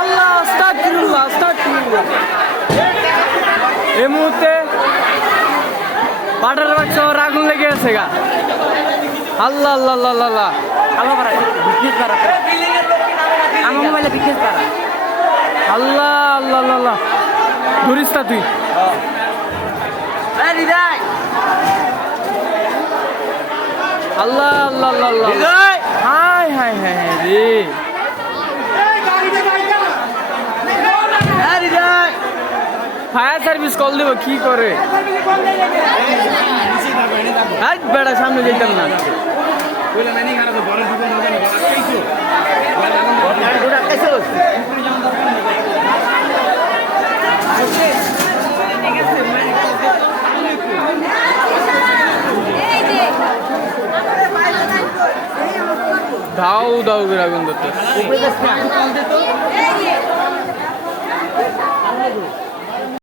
আল্লাহ আস্তাগফিরুল্লাহ আস্তাগফিরুল্লাহ। এই মুহূর্তে পাটার বাচ্চা আগুন লেগে আছে গা। আল্লাহ আল্লাহ আল্লাহ আল্লাহ আলো পারা বিজনেস পারা আমার মোবাইলে বিজনেস পারা আল্লাহ আল্লাহ আল্লাহ আল্লাহ ধরিস না তুই। হৃদয় আল্লাহ আল্লাহ আল্লাহ আল্লাহ হৃদয় হায় হায় হায় হায় রে। হৃদয় ফায়ার সার্ভিস কল দেবো কি করে? আজ বেড়া সামনে যেতাম না। দাও দাও করে আগুন ধরতে।